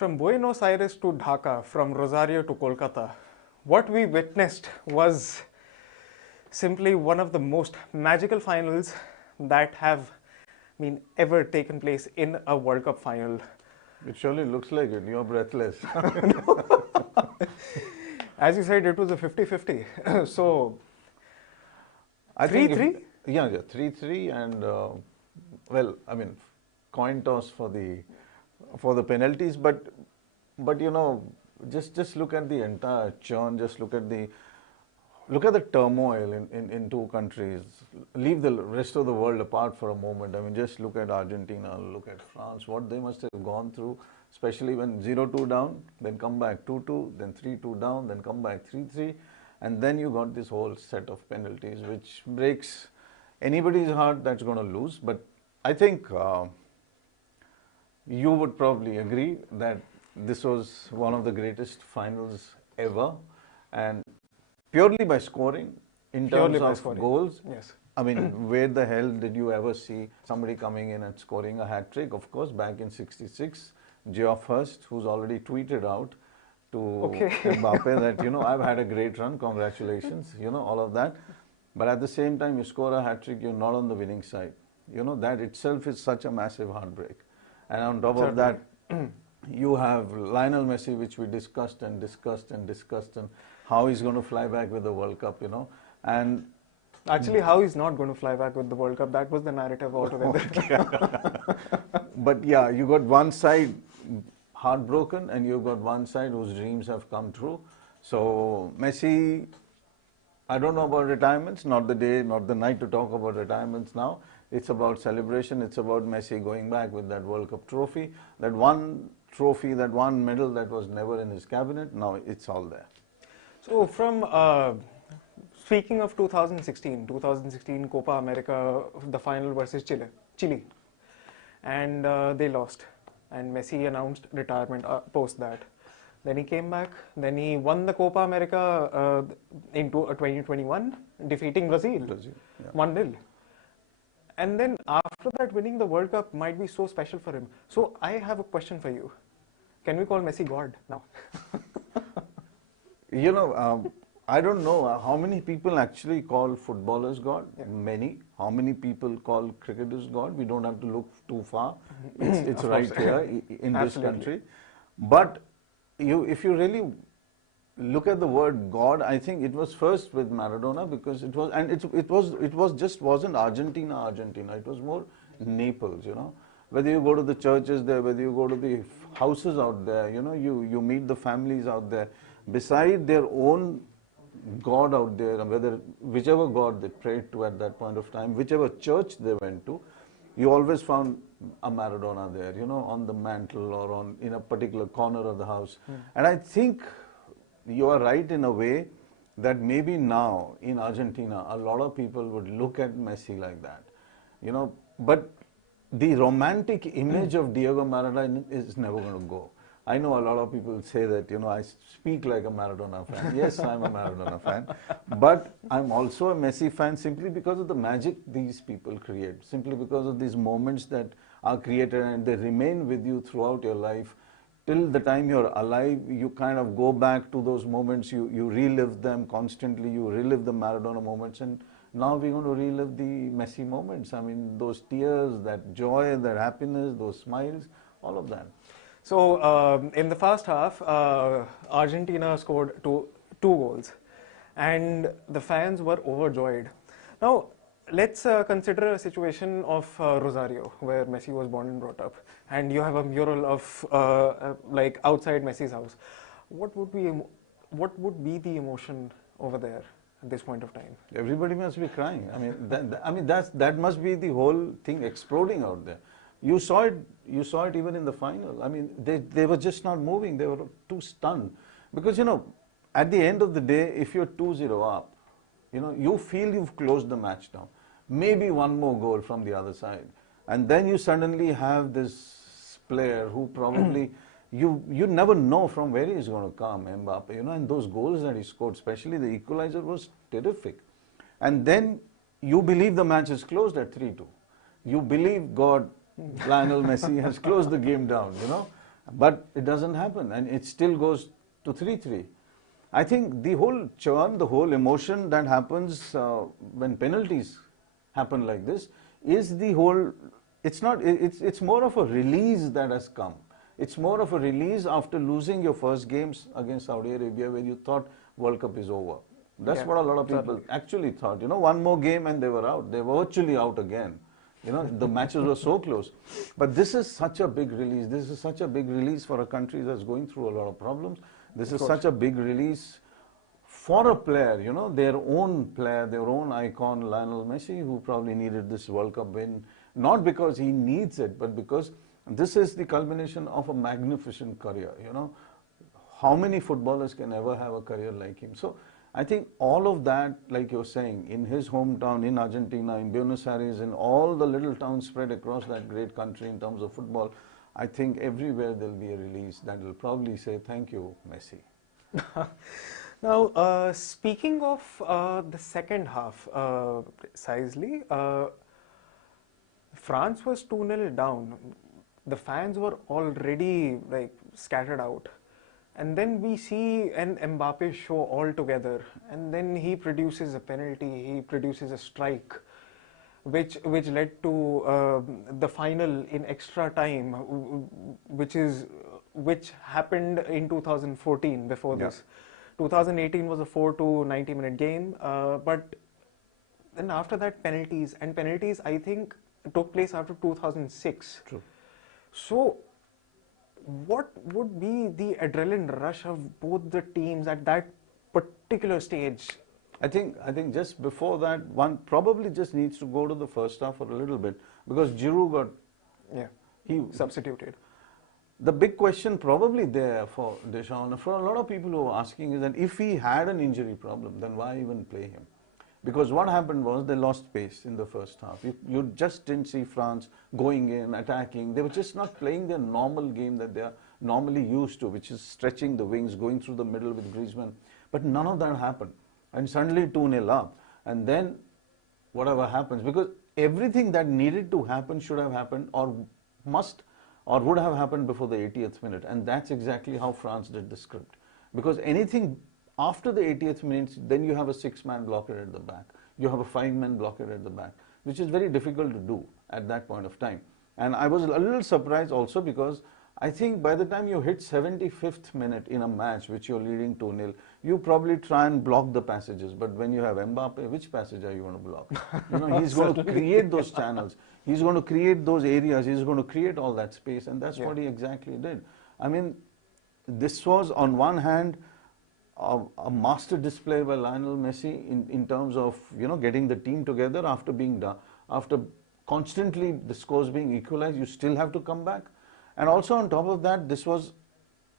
From Buenos Aires to Dhaka, from Rosario to Kolkata, what we witnessed was simply one of the most magical finals that have ever taken place in a World Cup final. It surely looks like it. You're breathless. As you said, it was a 50-50. So, I think 3-3? Yeah, 3-3 and well, I mean, coin toss for the penalties, but you know, just look at the entire churn. Just look at the turmoil in two countries. Leave the rest of the world apart for a moment. I mean, just look at Argentina, look at France, what they must have gone through, especially when 0-2 down, then come back 2-2, then 3-2 down, then come back 3-3, and then you got this whole set of penalties, which breaks anybody's heart that's going to lose. But I think you would probably agree that this was one of the greatest finals ever, and purely by scoring, in terms of goals. Yes. I mean, where the hell did you ever see somebody coming in and scoring a hat-trick? Of course, back in '66, Geoff Hurst, who's already tweeted out to Mbappe that, you know, I've had a great run, congratulations, you know, all of that. But at the same time, you score a hat-trick, you're not on the winning side. You know, that itself is such a massive heartbreak. And on top of that, you have Lionel Messi, which we discussed and how he's going to fly back with the World Cup, you know. And actually, how he's not going to fly back with the World Cup, that was the narrative altogether. But yeah, you got one side heartbroken and you've got one side whose dreams have come true. So Messi, I don't know about retirements, not the day, not the night to talk about retirements now. It's about celebration. It's about Messi going back with that World Cup trophy, that one trophy, that one medal that was never in his cabinet. Now it's all there. So from speaking of 2016 Copa America, the final versus Chile, and they lost, and Messi announced retirement post that. Then he came back, then he won the Copa America in 2021, defeating Brazil, Yeah. 1-0. And then after that, winning the World Cup might be so special for him. So I have a question for you. Can we call Messi God now? You know, I don't know how many people actually call footballers God. Yeah. Many. How many people call cricketers God? We don't have to look too far. It's right here in this country. But if you really look at the word God, I think it was first with Maradona, because it wasn't Argentina. It was more Naples, you know. Whether you go to the churches there, whether you go to the houses out there, you know, you meet the families out there. Beside their own God out there, whichever God they prayed to at that point of time, whichever church they went to, you always found a Maradona there, you know, on the mantle or in a particular corner of the house. And I think you are right in a way that maybe now in Argentina, a lot of people would look at Messi like that, you know, but the romantic image of Diego Maradona is never going to go. I know a lot of people say that, you know, I speak like a Maradona fan. Yes, I'm a Maradona fan. But I'm also a Messi fan simply because of the magic these people create, simply because of these moments that are created and they remain with you throughout your life. Till the time you're alive, you kind of go back to those moments, you relive them constantly, you relive the Maradona moments, and now we're going to relive the Messi moments. I mean, those tears, that joy, that happiness, those smiles, all of that. So in the first half, Argentina scored two goals, and the fans were overjoyed. Now, let's consider a situation of Rosario, where Messi was born and brought up, and you have a mural of like outside Messi's house. What would be the emotion over there at this point of time? Everybody must be crying. I mean, that must be the whole thing exploding out there. You saw it even in the final. I mean, they were just not moving. They were too stunned. Because, you know, at the end of the day, if you're 2-0 up, you know, you feel you've closed the match down. Maybe one more goal from the other side. And then you suddenly have this player who probably, you never know from where he's going to come, Mbappe, you know, and those goals that he scored, especially the equalizer, was terrific. And then you believe the match is closed at 3-2. You believe God, Lionel Messi has closed the game down, you know. But it doesn't happen, and it still goes to 3-3. I think the whole churn, the whole emotion that happens when penalties happen like this is the whole, it's not, it's more of a release that has come. It's more of a release after losing your first games against Saudi Arabia where you thought World Cup is over. That's what a lot of people actually thought. You know, one more game and they were out. They were virtually out again. You know, the matches were so close. But this is such a big release. This is such a big release for a country that's going through a lot of problems. This is such a big release for a player, you know, their own player, their own icon, Lionel Messi, who probably needed this World Cup win, not because he needs it, but because this is the culmination of a magnificent career, you know. How many footballers can ever have a career like him? So I think all of that, like you're saying, in his hometown, in Argentina, in Buenos Aires, in all the little towns spread across that great country in terms of football, I think everywhere there'll be a release that will probably say, thank you, Messi. Now, speaking of the second half, precisely, France was 2-0 down. The fans were already like scattered out. And then we see an Mbappe show all together. And then he produces a penalty, he produces a strike, which led to the final in extra time, which happened in 2014 before this. 2018 was a 4-90 minute game, but then after that penalties, and penalties I think took place after 2006. True. So what would be the adrenaline rush of both the teams at that particular stage? I think just before that, one probably just needs to go to the first half for a little bit, because Giroud got he substituted. The big question probably there for Deschamps, for a lot of people who are asking, is that if he had an injury problem, then why even play him? Because what happened was they lost pace in the first half. You just didn't see France going in, attacking. They were just not playing their normal game that they are normally used to, which is stretching the wings, going through the middle with Griezmann. But none of that happened. And suddenly 2-0 up. And then whatever happens, because everything that needed to happen should have happened or would have happened before the 80th minute. And that's exactly how France did the script. Because anything after the 80th minute, then you have a 6-man blockade at the back. You have a 5-man blockade at the back, which is very difficult to do at that point of time. And I was a little surprised also because I think by the time you hit 75th minute in a match which you're leading 2-0, you probably try and block the passages. But when you have Mbappe, which passage are you going to block? You know, he's going to create those channels. He's going to create those areas. He's going to create all that space. And that's what he exactly did. I mean, this was on one hand a master display by Lionel Messi in terms of, you know, getting the team together after constantly the scores being equalized. You still have to come back. And also on top of that, this was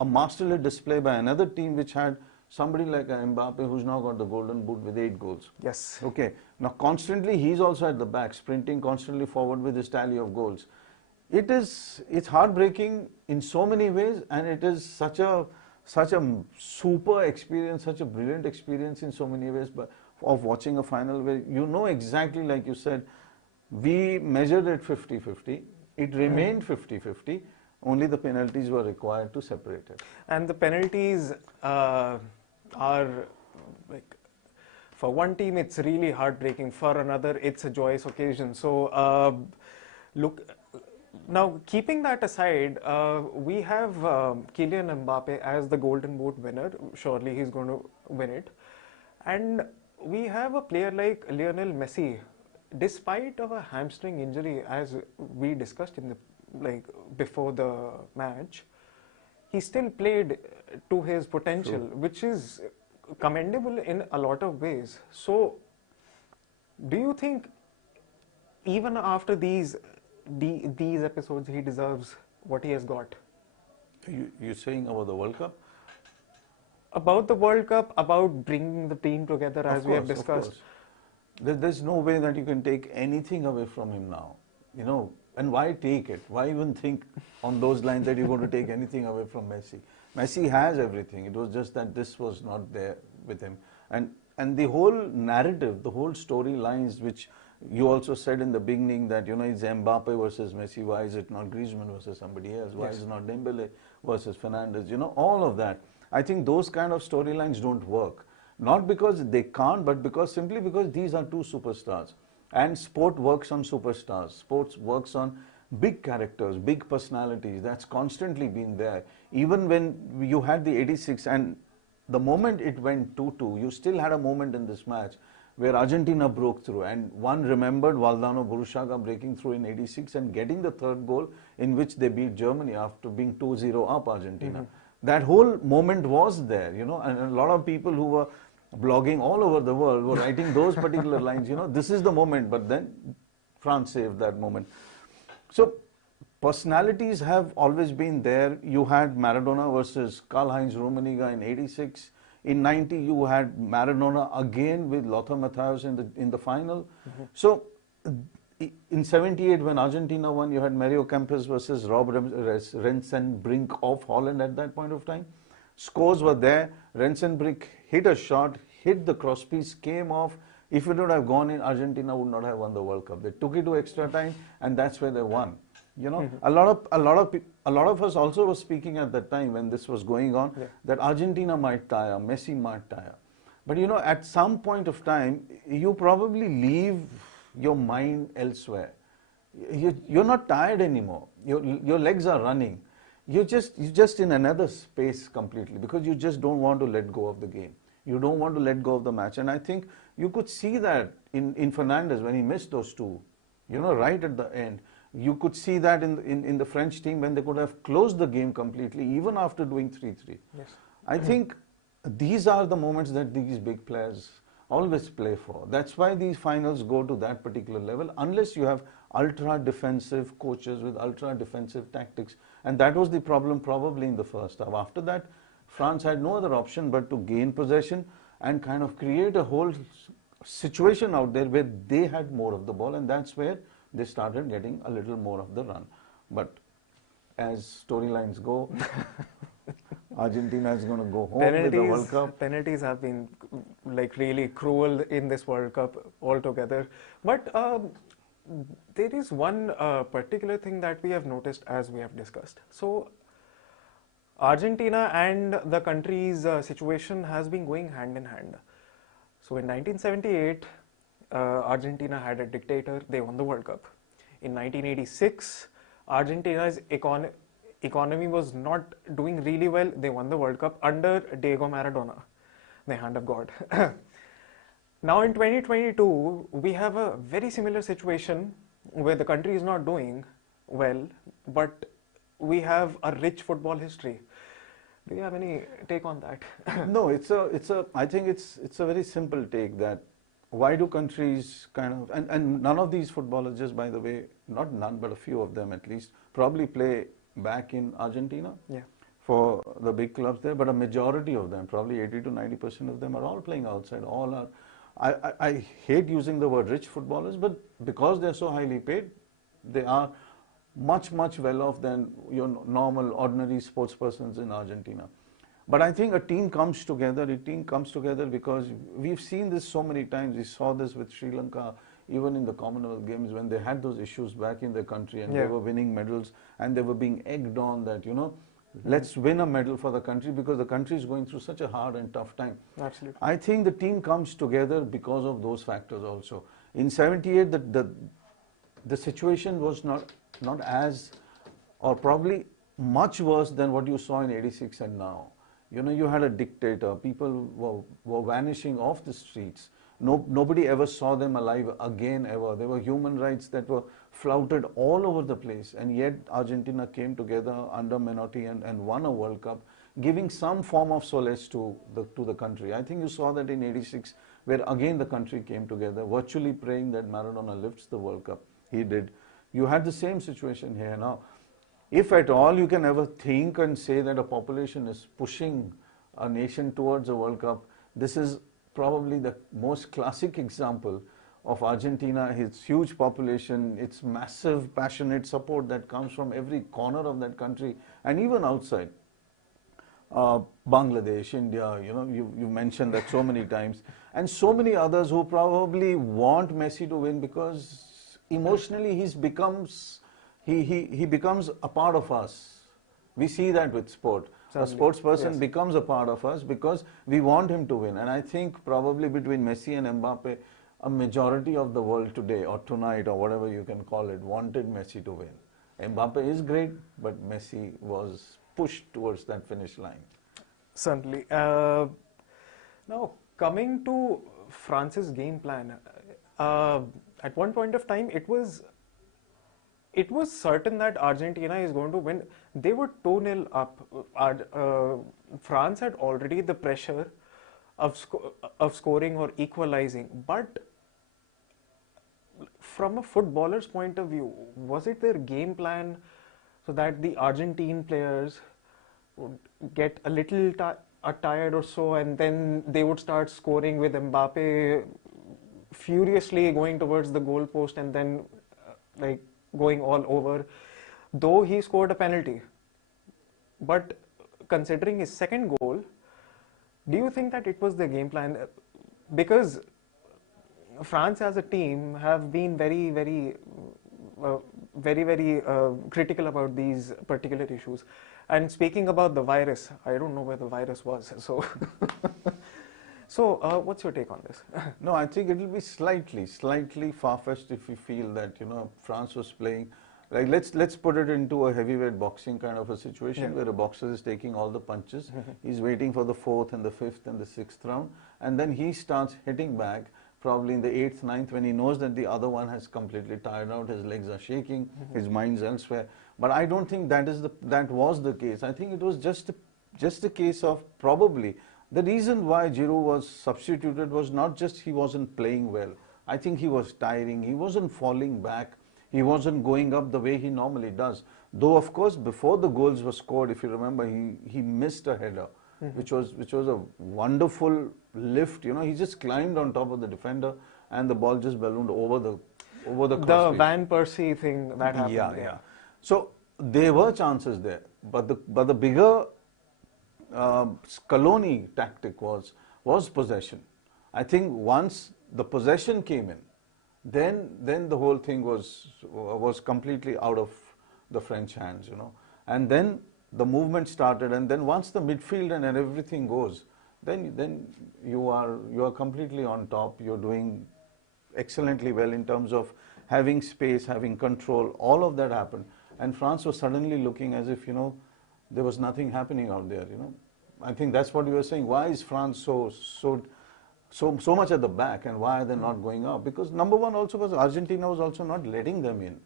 a masterly display by another team which had somebody like Mbappe, who's now got the golden boot with 8 goals. Yes. Okay. Now constantly he's also at the back, sprinting constantly forward with his tally of goals. It's heartbreaking in so many ways, and it is such a super experience, such a brilliant experience in so many ways, but of watching a final where you know exactly, like you said, we measured it 50-50. It remained 50-50. Only the penalties were required to separate it. And the penalties are like, for one team it's really heartbreaking, for another it's a joyous occasion. So look, now keeping that aside, we have Kylian Mbappe as the Golden Boot winner. Surely he's going to win it. And we have a player like Lionel Messi, despite of a hamstring injury, as we discussed in the before the match, he still played to his potential, which is commendable in a lot of ways. So, do you think even after these episodes, he deserves what he has got? You're saying about the World Cup? About the World Cup, about bringing the team together, as we have discussed. There's no way that you can take anything away from him now, you know. And why take it? Why even think on those lines that you're going to take anything away from Messi? Messi has everything. It was just that this was not there with him. And the whole narrative, the whole storylines which You also said in the beginning that, it's Mbappe versus Messi. Why is it not Griezmann versus somebody else? Why is it not Dembele versus Fernandes? All of that. I think those kind of storylines don't work. Not because they can't, but simply because these are two superstars. And sport works on superstars. Sports works on big characters, big personalities. That's constantly been there. Even when you had the 86, and the moment it went 2-2, you still had a moment in this match where Argentina broke through, and one remembered Valdano Burruchaga breaking through in 86 and getting the third goal in which they beat Germany after being 2-0 up Argentina. That whole moment was there, and a lot of people who were blogging all over the world were writing those particular lines, this is the moment, but then France saved that moment. So personalities have always been there. You had Maradona versus Karl-Heinz Rummenigge in 86. In 90, you had Maradona again with Lothar Matthäus in the final. So in 78, when Argentina won, you had Mario Kempes versus Rob Rensenbrink of Holland at that point of time. Scores were there. Rensenbrink hit a shot, hit the crosspiece, came off. If it would have gone in, Argentina would not have won the World Cup. They took it to extra time, and that's where they won. A lot of us also were speaking at that time when this was going on, that Argentina might tire, Messi might tire. But at some point of time, you probably leave your mind elsewhere. You're not tired anymore. Your legs are running. You're just in another space completely, because you just don't want to let go of the game. You don't want to let go of the match. And I think you could see that in Fernandes when he missed those two, right at the end. You could see that in the French team when they could have closed the game completely, even after doing 3-3. Yes. I think these are the moments that these big players always play for. That's why these finals go to that particular level, unless you have ultra-defensive coaches with ultra-defensive tactics. And that was the problem probably in the first half. After that, France had no other option but to gain possession and kind of create a whole situation out there where they had more of the ball, and that's where they started getting a little more of the run. But as storylines go, Argentina is going to go home with the World Cup. Penalties have been like really cruel in this World Cup altogether. But there is one particular thing that we have noticed as we have discussed. So Argentina and the country's situation has been going hand in hand. So in 1978, Argentina had a dictator, they won the World Cup. In 1986, Argentina's economy was not doing really well, they won the World Cup under Diego Maradona, the hand of God. Now in 2022, we have a very similar situation where the country is not doing well, but we have a rich football history. Do you have any take on that? No, I think it's a very simple take that why do countries kind of, and none of these footballers, just by the way, not none, but a few of them at least, probably play back in Argentina for the big clubs there, but a majority of them, probably 80 to 90% of them are all playing outside. All are, I hate using the word rich footballers, but because they're so highly paid, they are much well off than your normal, ordinary sports persons in Argentina. But I think a team comes together because we've seen this so many times. We saw this with Sri Lanka, even in the Commonwealth Games when they had those issues back in their country and they were winning medals and they were being egged on that, let's win a medal for the country because the country is going through such a hard and tough time. Absolutely. I think the team comes together because of those factors also. In 78, the situation was not as, or probably much worse than what you saw in 86 and now. You had a dictator, people were vanishing off the streets. Nobody ever saw them alive again ever. There were human rights that were flouted all over the place, and yet Argentina came together under Menotti and won a World Cup, giving some form of solace to the country. I think you saw that in 86, where again the country came together, virtually praying that Maradona lifts the World Cup. He did. You had the same situation here now. If at all you can ever think and say that a population is pushing a nation towards a World Cup, this is probably the most classic example of Argentina, its huge population, its massive, passionate support that comes from every corner of that country and even outside. Bangladesh, India, you mentioned that so many times. and so many others who probably want Messi to win because emotionally he becomes a part of us. We see that with sport. A Certainly. sports person Yes. becomes a part of us because we want him to win. And I think probably between Messi and Mbappe, a majority of the world today or tonight or whatever you can call it wanted Messi to win. Mbappe is great, but Messi was pushed towards that finish line. Certainly. Now, coming to France's game plan, at one point of time, it was certain that Argentina is going to win. They were 2-0 up. France had already the pressure of scoring or equalizing. But from a footballer's point of view, was it their game plan so that the Argentine players would get a little tired or so, and then they would start scoring with Mbappe furiously going towards the goal post and then like going all over, though he scored a penalty. But considering his second goal, do you think that it was the game plan? Because France as a team have been very critical about these particular issues. And speaking about the virus, I don't know where the virus was. So, what's your take on this? No, I think it will be slightly far-fetched if we feel that, France was playing. Like let's put it into a heavyweight boxing kind of a situation where a boxer is taking all the punches. He's waiting for the 4th and the 5th and the 6th round, and then he starts hitting back probably in the 8th, 9th when he knows that the other one has completely tired out, his legs are shaking, his mind's elsewhere. But I don't think that was the case. I think it was just a case of probably the reason why Giroud was substituted was not just he wasn't playing well. I think he was tiring. He wasn't falling back. He wasn't going up the way he normally does. Though, of course, before the goals were scored, if you remember, he missed a header, which was a wonderful lift. He just climbed on top of the defender, and the ball just ballooned over the crossfield. The Van Persie thing that happened. Yeah. So there were chances there, but the bigger Scaloni tactic was possession. I think once the possession came in, then the whole thing was completely out of the French hands, and then the movement started, and then once the midfield and everything goes, then you are completely on top. You're doing excellently well in terms of having space, having control. All of that happened, and France was suddenly looking as if there was nothing happening out there. I think that's what you were saying. Why is France so much at the back, and why are they not going up? Because number one also was Argentina was also not letting them in.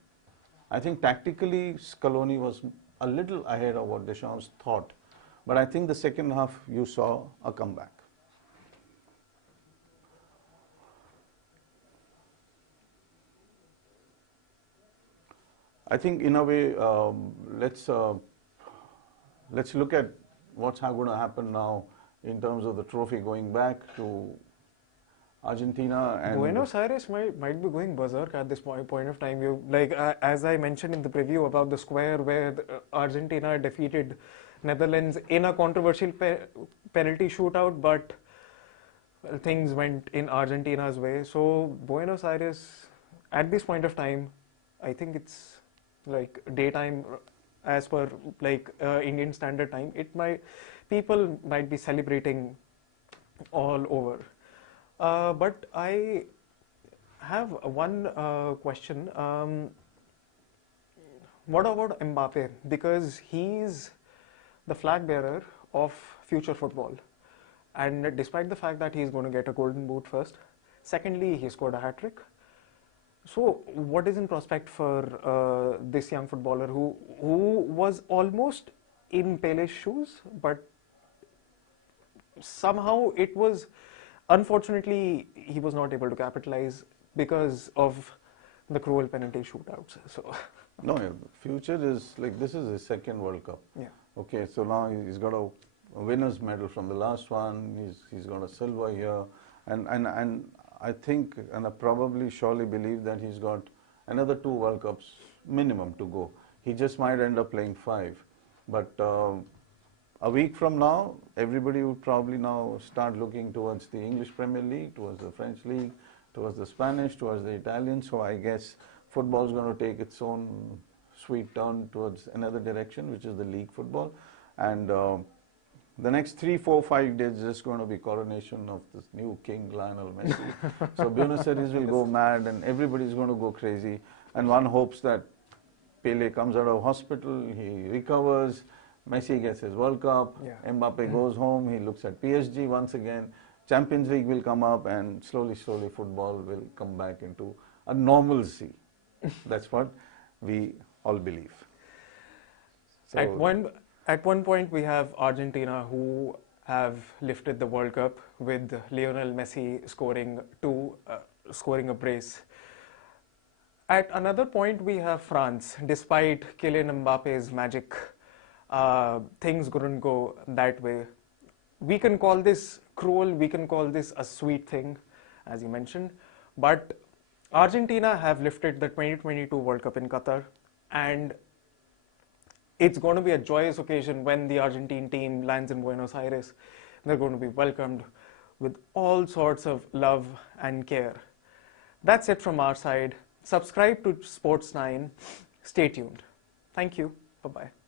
I think tactically Scaloni was a little ahead of what Deschamps thought, but I think the second half you saw a comeback. I think in a way, let's look at what's going to happen now in terms of the trophy going back to Argentina. And Buenos Aires might be going berserk at this point of time. As I mentioned in the preview about the square where Argentina defeated Netherlands in a controversial penalty shootout, but things went in Argentina's way. So Buenos Aires, at this point of time, I think it's like daytime as per Indian Standard Time. People might be celebrating all over. But I have one question. What about Mbappe? Because he's the flag bearer of future football. And despite the fact that he's going to get a golden boot first, secondly, he scored a hat-trick. So what is in prospect for this young footballer who was almost in Pele's shoes, but somehow it was... Unfortunately, he was not able to capitalize because of the cruel penalty shootouts. So, no, future is this is his second World Cup. Yeah. Okay, so now he's got a winner's medal from the last one. He's got a silver here, and I think, and I probably surely believe that he's got another 2 World Cups minimum to go. He just might end up playing 5, but a week from now, everybody would probably now start looking towards the English Premier League, towards the French League, towards the Spanish, towards the Italian. So I guess football is going to take its own sweet turn towards another direction, which is the league football. And the next 3, 4, 5 days is just going to be coronation of this new king, Lionel Messi. So Buenos Aires will go mad and everybody's going to go crazy. And one hopes that Pele comes out of hospital, he recovers, Messi gets his World Cup, Mbappe goes home, he looks at PSG once again, Champions League will come up, and slowly, slowly football will come back into a normalcy. That's what we all believe. So At one point, we have Argentina, who have lifted the World Cup with Lionel Messi scoring a brace. At another point, we have France. Despite Kylian Mbappe's magic, things couldn't go that way. We can call this cruel, we can call this a sweet thing, as you mentioned, but Argentina have lifted the 2022 World Cup in Qatar, and it's going to be a joyous occasion when the Argentine team lands in Buenos Aires. They're going to be welcomed with all sorts of love and care. That's it from our side. Subscribe to Sports 9. Stay tuned. Thank you. Bye-bye.